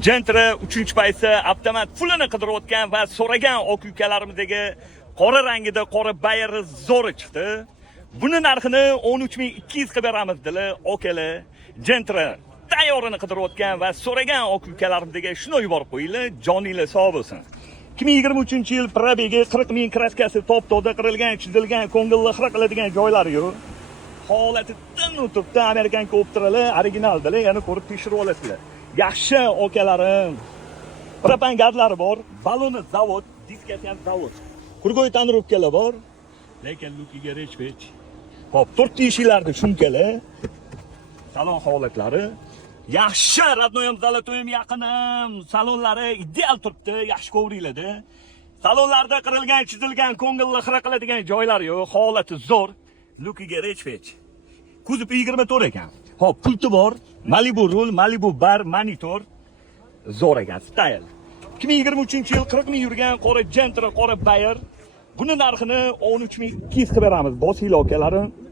Gentra 3-paysa avtomat pulini qidirayotgan va so'ragan oq ukalarimizdagi qora rangida qora bayri zo'ri chiqdi. Buni narxini 13200 qilib beramiz dili okalar. Gentra tayyorini qidirayotgan va so'ragan oq ukalarimizga shuni yuborib qo'yinglar, joninglar sog' bo'lsin. 2023-yil probegi 40 000 kraskasi top-toza qirilgan, chizilgan, ko'ngilli xira qiladigan joylari yo'q. Holati tin o'tiribdi, Amerikan kopterlar originaldilar, yana ko'rib tekshirib olasizlar. Yaxshi okalarim. Propan gazlari bor, baloni zavod, diskasi ham zavod. Kurgoy tonirovkalar bor, lekin lukiga rech-pech. Hop, 4 eshiklarni shumkalar. Salon holatlari yaxshi, radnoyam zalatoyim yaqinim. Salonlari ideal turibdi, yaxshi kovringlarda. Salonlarda qirilgan, chizilgan, ko'ngilli xira qiladigan joylari yo'q, holati zo'r. Lukiga rech-pech. Kuzov 24 ekan. Hop, pulti bor, Malibu rul, Malibu bar, monitor, zo'r ekan, style. 2023-yil 40 000 yurgan qora Gentra, qora Bayer. Buni narxini 13200 qilib beramiz, bosinglar okalarim.